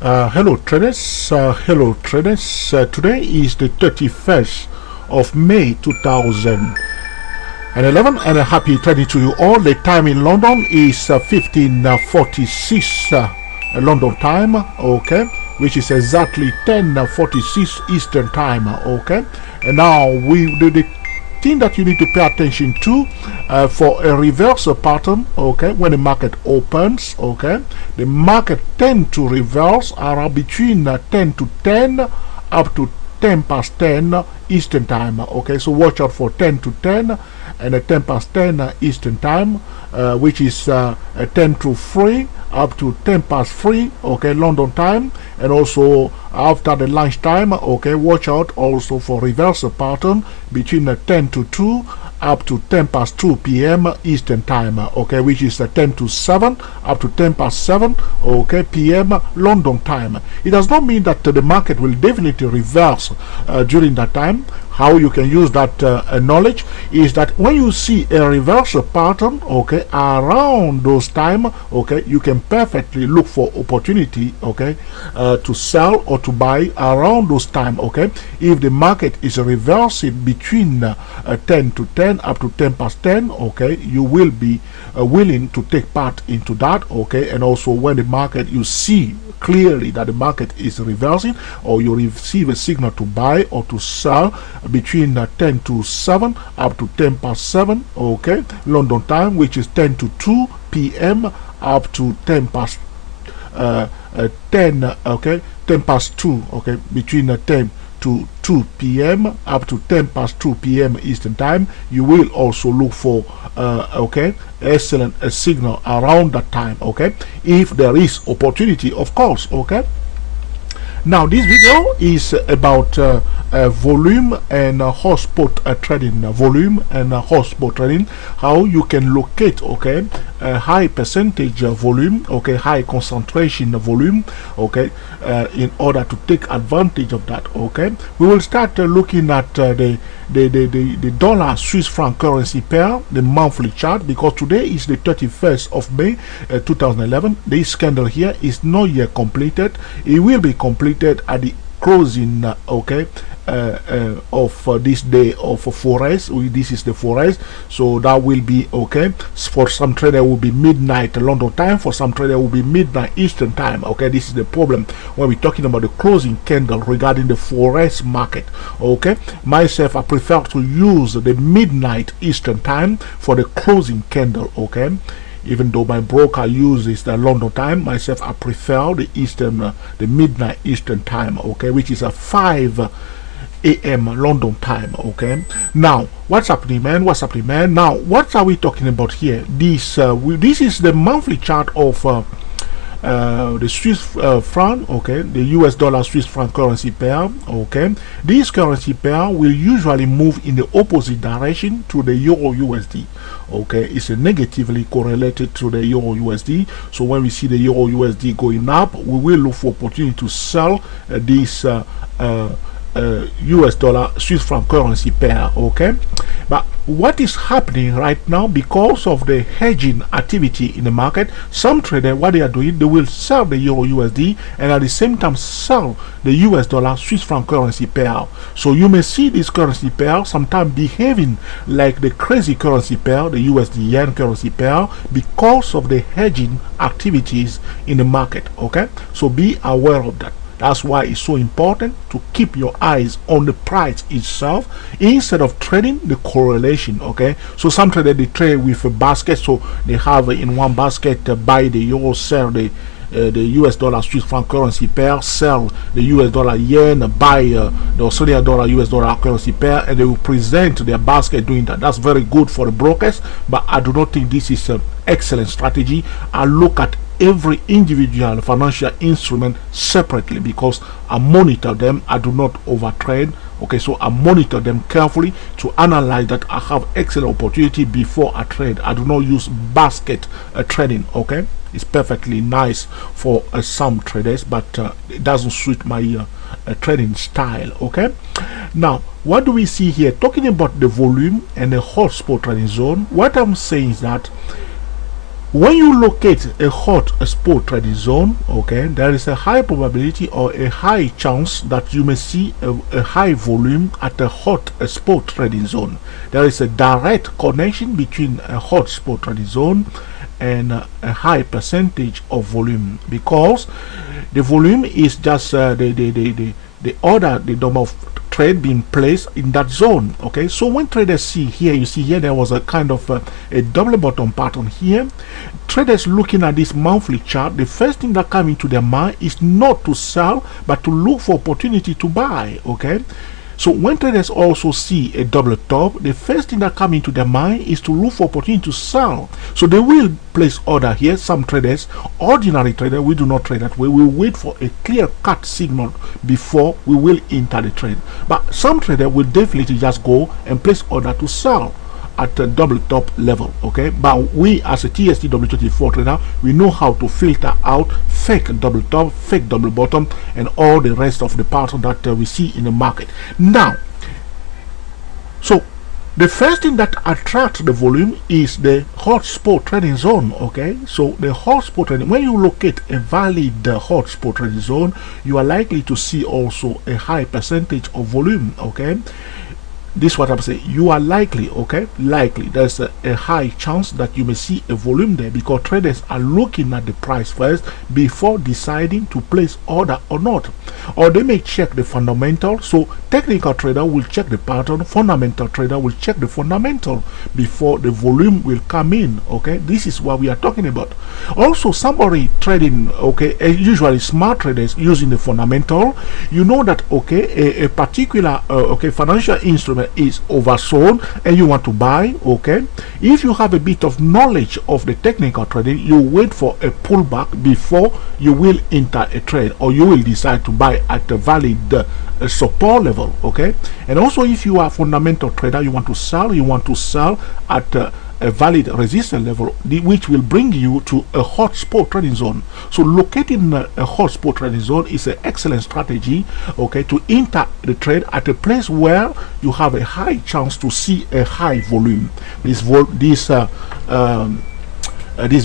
Hello traders. Today is the 31st of May 2011, and a happy trading to you all. The time in London is 15:46 London time, okay, which is exactly 10:46 Eastern time, okay. And now the thing that you need to pay attention to for a reversal pattern, okay, when the market opens, okay, the market tend to reverse around between 10 to 10 up to 10 past 10 Eastern time, okay. So watch out for 10 to 10 and 10 past 10 Eastern time, which is 10 to 3 up to 10 past 3, okay, London time. And also after the lunch time, okay, watch out also for reversal pattern between 10 to 2 up to 10 past 2 p.m. Eastern time, okay, which is 10 to 7 up to 10 past 7, okay, p.m. London time. It does not mean that the market will definitely reverse during that time. How you can use that knowledge is that when you see a reversal pattern, okay, around those time, okay, you can perfectly look for opportunity, okay, to sell or to buy around those time, okay. If the market is reversing between 10 to 10 up to 10 past 10, okay, you will be willing to take part into that, okay. And also when the market, you see clearly that the market is reversing, or you receive a signal to buy or to sell between 10 to 7 up to 10 past 7, okay, London time, which is 10 to 2 p.m. up to 10 past 10, okay, 10 past 2, okay, between 10 to 2 p.m. up to 10 past 2 p.m. Eastern time. You will also look for okay, excellent signal around that time, okay, if there is opportunity, of course, okay. Now this video is about volume and hotspot trading, volume and hotspot trading, how you can locate, okay, a high percentage volume, okay, high concentration volume, okay, in order to take advantage of that, okay. We will start looking at the dollar Swiss franc currency pair, the monthly chart, because today is the 31st of May 2011. This candle here is not yet completed. It will be completed at the closing, okay, of this day of forest. This is the forest, so that will be okay. For some trader will be midnight London time, for some trader will be midnight Eastern time, okay. This is the problem when we're talking about the closing candle regarding the forest market, okay. Myself, I prefer to use the midnight Eastern time for the closing candle, okay. Even though my broker uses the London time, myself, I prefer the Eastern, the midnight Eastern time, okay, which is a 5 a.m. London time, okay. Now what's happening, man? What's happening, man? Now what are we talking about here? This this is the monthly chart of the Swiss franc, okay, the US dollar Swiss franc currency pair, okay. This currency pair will usually move in the opposite direction to the Euro USD, okay. It's negatively correlated to the Euro USD. So when we see the Euro USD going up, we will look for opportunity to sell this US dollar Swiss franc currency pair, okay. But what is happening right now, because of the hedging activity in the market, some traders, what they are doing, they will sell the Euro USD and at the same time sell the US dollar Swiss franc currency pair. So you may see this currency pair sometimes behaving like the crazy currency pair, the USD yen currency pair, because of the hedging activities in the market, okay. So be aware of that. That's why it's so important to keep your eyes on the price itself instead of trading the correlation, okay. So some traders, they trade with a basket, so they have in one basket buy the euro, sell the US dollar Swiss franc currency pair, sell the US dollar yen, buy the Australian dollar US dollar currency pair, and they will present their basket doing that. That's very good for the brokers, but I do not think this is an excellent strategy. I look at every individual financial instrument separately because I monitor them. I do not overtrade, okay. So I monitor them carefully to analyze that I have excellent opportunity before I trade. I do not use basket trading, okay. It's perfectly nice for some traders, but it doesn't suit my trading style, okay. Now what do we see here? Talking about the volume and the hotspot trading zone, what I'm saying is that When you locate a hot spot trading zone, okay, there is a high probability or a high chance that you may see a high volume at a hot spot trading zone. There is a direct connection between a hot spot trading zone and a high percentage of volume, because the volume is just the order, the number of trade being placed in that zone. Okay, so when traders see here, you see here there was a kind of a double bottom pattern here. Traders looking at this monthly chart, the first thing that comes into their mind is not to sell but to look for opportunity to buy. Okay, so when traders also see a double top, the first thing that comes into their mind is to look for opportunity to sell. So they will place order here. Some traders, ordinary trader, we do not trade that way. We wait for a clear cut signal before we will enter the trade. But some trader will definitely just go and place order to sell at a double top level. Okay, but we as a TSTW24 trader, we know how to filter out fake double top, fake double bottom, and all the rest of the pattern that we see in the market. Now, so the first thing that attracts the volume is the hot spot trading zone. Okay, so the hot spot trading, when you locate a valid hot spot trading zone, you are likely to see also a high percentage of volume. Okay, this is what I'm saying. You are likely, okay, likely. There's a high chance that you may see a volume there, because traders are looking at the price first before deciding to place order or not. Or they may check the fundamental. So technical trader will check the pattern, fundamental trader will check the fundamental before the volume will come in. Okay, this is what we are talking about. Also, somebody trading, okay, usually smart traders using the fundamental, you know that, okay, a particular okay, financial instrument is oversold and you want to buy. Okay, if you have a bit of knowledge of the technical trading, you wait for a pullback before you will enter a trade, or you will decide to buy at a valid support level. Okay, and also if you are a fundamental trader, you want to sell at a valid resistance level, which will bring you to a hot spot trading zone. So locating a hot spot trading zone is an excellent strategy, okay, to enter the trade at a place where you have a high chance to see a high volume. This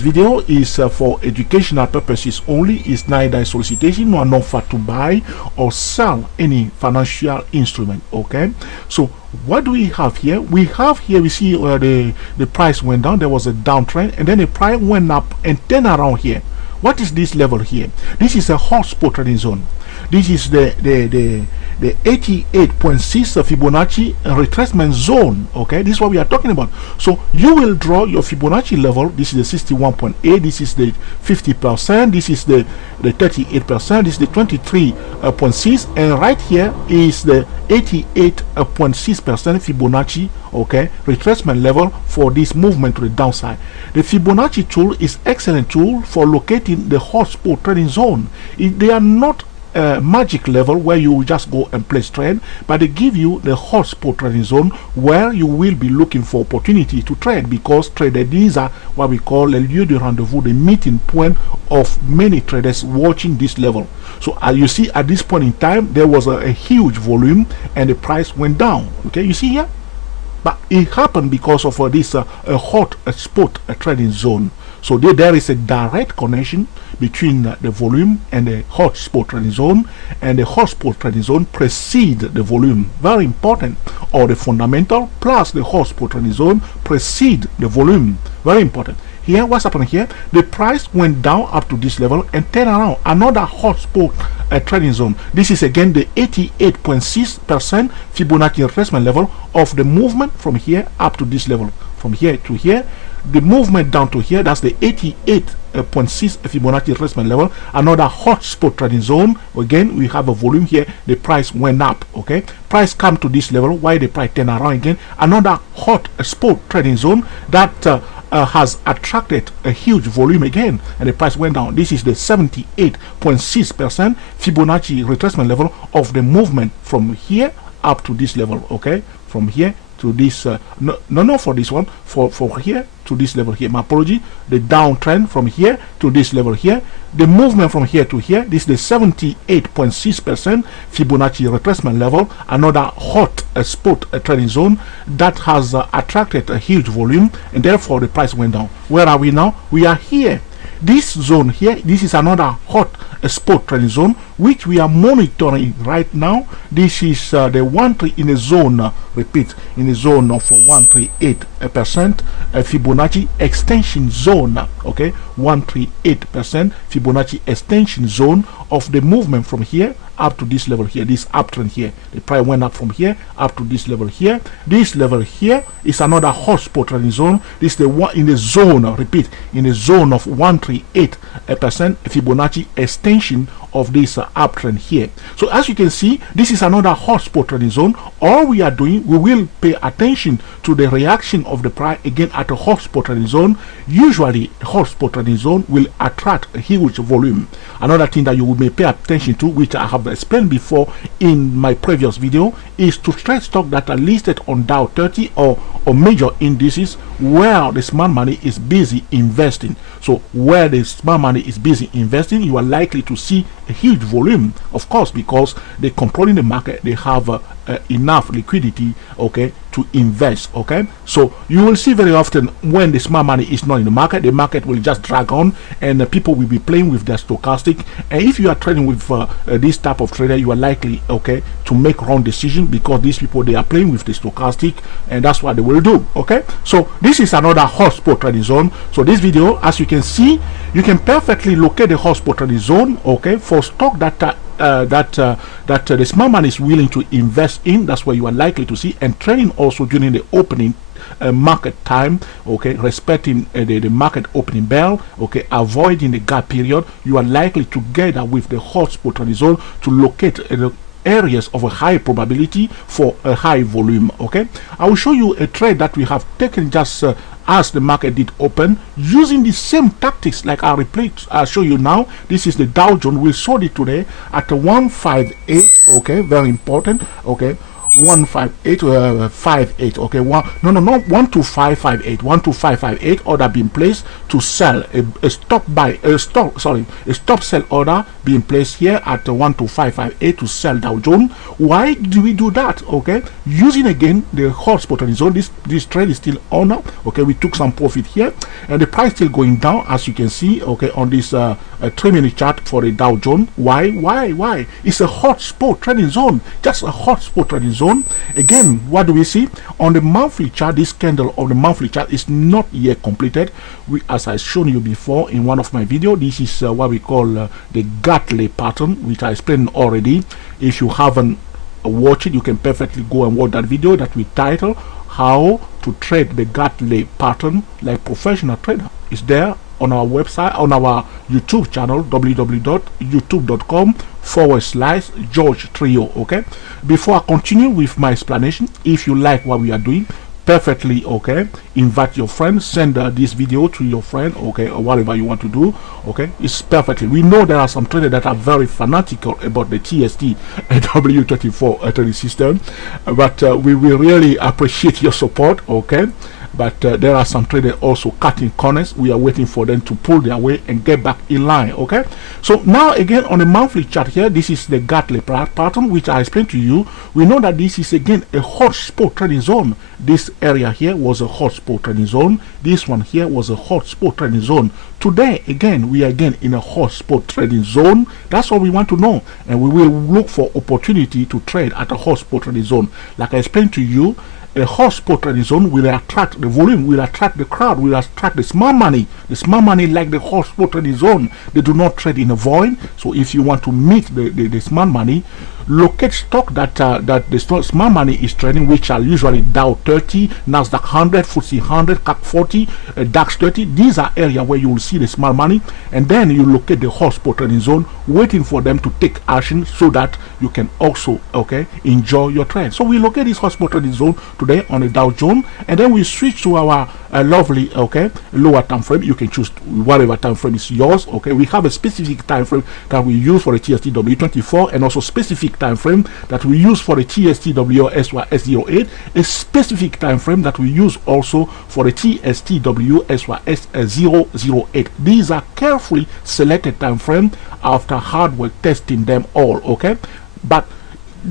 video is for educational purposes only. It's neither a solicitation nor an offer to buy or sell any financial instrument. Okay, so what do we have here? We see the price went down. There was a downtrend, and then the price went up and turned around here. What is this level here? This is a hot spot trading zone. This is the 88.6 Fibonacci retracement zone. Okay, this is what we are talking about. So you will draw your Fibonacci level. This is the 61.8, this is the 50%, this is the 38%, this is the 23.6, and right here is the 88.6% Fibonacci, okay, retracement level for this movement to the downside. The Fibonacci tool is excellent tool for locating the hot spot trading zone. They are not magic level where you will just go and place trade, but they give you the hot spot trading zone where you will be looking for opportunity to trade, because these are what we call le lieu de rendezvous, the meeting point of many traders watching this level. So as you see, at this point in time, there was a huge volume and the price went down. Okay, you see here, but it happened because of this hot spot trading zone. So there is a direct connection between the volume and the hot spot trading zone, and the hot spot trading zone precede the volume. Very important. Or the fundamental plus the hot spot trading zone precede the volume. Very important. Here, what's happening here? The price went down up to this level and turned around. Another hot spot trading zone. This is again the 88.6% Fibonacci retracement level of the movement from here up to this level. From here to here, the movement down to here, that's the 88.6 Fibonacci retracement level. Another hot spot trading zone. Again, we have a volume here. The price went up. Okay, price come to this level. Why the price turn around again? Another hot spot trading zone that has attracted a huge volume again, and the price went down. This is the 78.6% Fibonacci retracement level of the movement from here up to this level. Okay, from here to this no for this one, for here to this level here, my apology, the downtrend from here to this level here, the movement from here to here, this is the 78.6% Fibonacci retracement level, another hot spot trading zone that has attracted a huge volume, and therefore the price went down. Where are we now? We are here. This zone here, this is another hot spot trading zone which we are monitoring right now. This is the 1-3 in a zone, repeat, in a zone of 138% Fibonacci extension zone, okay, 138% Fibonacci extension zone of the movement from here up to this level here, this uptrend here. The price went up from here up to this level here. This level here is another hotspot trading zone. This is the one in the zone, repeat, in the zone of 138% Fibonacci extension of this uptrend here. So as you can see, this is another hotspot trading zone. All we are doing, we will pay attention to the reaction of the price again at a hotspot trading zone. Usually a hotspot trading zone will attract a huge volume. Another thing that you may pay attention to, which I have explained before in my previous video, is to trade stock that are listed on Dow 30 or major indices where the smart money is busy investing. So where the smart money is busy investing, you are likely to see a huge volume, of course, because they're controlling the market. They have enough liquidity, okay, to invest, okay. So you will see very often when the smart money is not in the market will just drag on, and people will be playing with their stochastic. And if you are trading with this type of trader, you are likely, okay, to make wrong decisions, because these people, they are playing with the stochastic, and that's what they will do, okay. So this is another hotspot trading zone. So this video, as you can see, you can perfectly locate the hotspot trading zone, okay, for stock that the smart man is willing to invest in. That's where you are likely to see, and trading also during the opening market time, okay, respecting the market opening bell, okay, avoiding the gap period. You are likely together with the hotspot trading zone to locate areas of a high probability for a high volume, okay. I will show you a trade that we have taken just as the market did open, using the same tactics like I'll show you now. This is the Dow Jones. We sold it today at 158, okay, very important, okay, 15858, okay, not 12558, 12558 order being placed to sell, a stop sell order being placed here at 12558 to sell Dow Jones. Why do we do that? Okay, using again the hotspot trading zone. This trade is still on, okay. We took some profit here, and the price still going down, as you can see, okay, on this 3-minute chart for the Dow Jones. Why? It's a hotspot trading zone, just a hotspot trading zone. Again, what do we see on the monthly chart? This candle of the monthly chart is not yet completed. As I shown you before in one of my videos, this is what we call the Gartley pattern, which I explained already. If you haven't watched it, you can perfectly go and watch that video that we titled "How to Trade the Gartley Pattern Like Professional Trader." It's there on our website, on our YouTube channel, www.youtube.com/George Trio, okay. Before I continue with my explanation, if you like what we are doing, perfectly, okay, invite your friend, send this video to your friend, okay, or whatever you want to do, okay. It's perfectly. We know there are some traders that are very fanatical about the TST W34 trading system, but we will really appreciate your support, okay. But there are some traders also cutting corners. We are waiting for them to pull their way and get back in line, okay. So now again on the monthly chart here, this is the Gartley pattern, which I explained to you. We know that this is again a hotspot trading zone. This area here was a hotspot trading zone. This one here was a hotspot trading zone. Today again, we are again in a hotspot trading zone. That's what we want to know, and we will look for opportunity to trade at a hotspot trading zone. Like I explained to you, a hotspot trading zone will attract the volume, will attract the crowd, will attract the smart money. The smart money, like the hotspot trading zone, they do not trade in a void. So if you want to meet the smart money, locate stock that the smart money is trading, which are usually Dow 30, Nasdaq 100, FTSE 100, CAC 40, DAX 30. These are areas where you will see the smart money, and then you locate the hotspot trading zone, waiting for them to take action so that you can also, okay, enjoy your trade. So we locate this hotspot trading zone today on the Dow Jones, and then we switch to our lovely, okay, lower time frame. You can choose whatever time frame is yours, okay. We have a specific time frame that we use for the TST W24, and also specific time frame that we use for the TSTW SYS08, a specific time frame that we use also for the TSTW SYS008. These are carefully selected time frame after hardware testing them all, okay? But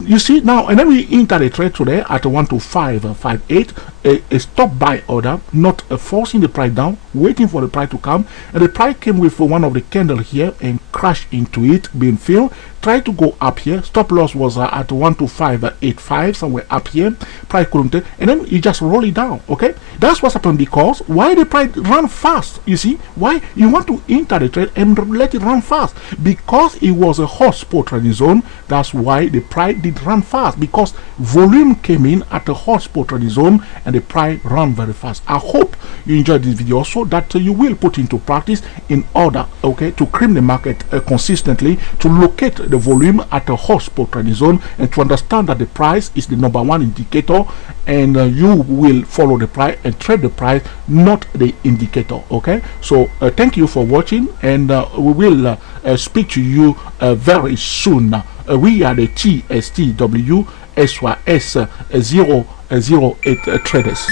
you see now, and then we enter the trade today at 12558, a stop buy order, not forcing the price down, waiting for the price to come, and the price came with one of the candle here and crashed into it, being filled. Tried to go up here, stop loss was at 12585, somewhere up here, price couldn't take, and then you just roll it down, okay? That's what's happened, because why the price run fast, you see, why you want to enter the trade and let it run fast, because it was a hot spot trading zone. That's why the price did run fast, because volume came in at the hot spot trading zone and the price ran very fast. I hope you enjoyed this video also, that you will put into practice in order, okay, to cream the market consistently, to locate the volume at the hot spot trading zone, and to understand that the price is the number one indicator, and you will follow the price and trade the price, not the indicator, okay? So thank you for watching, and we will speak to you very soon. We are the TSTW SYS008 traders.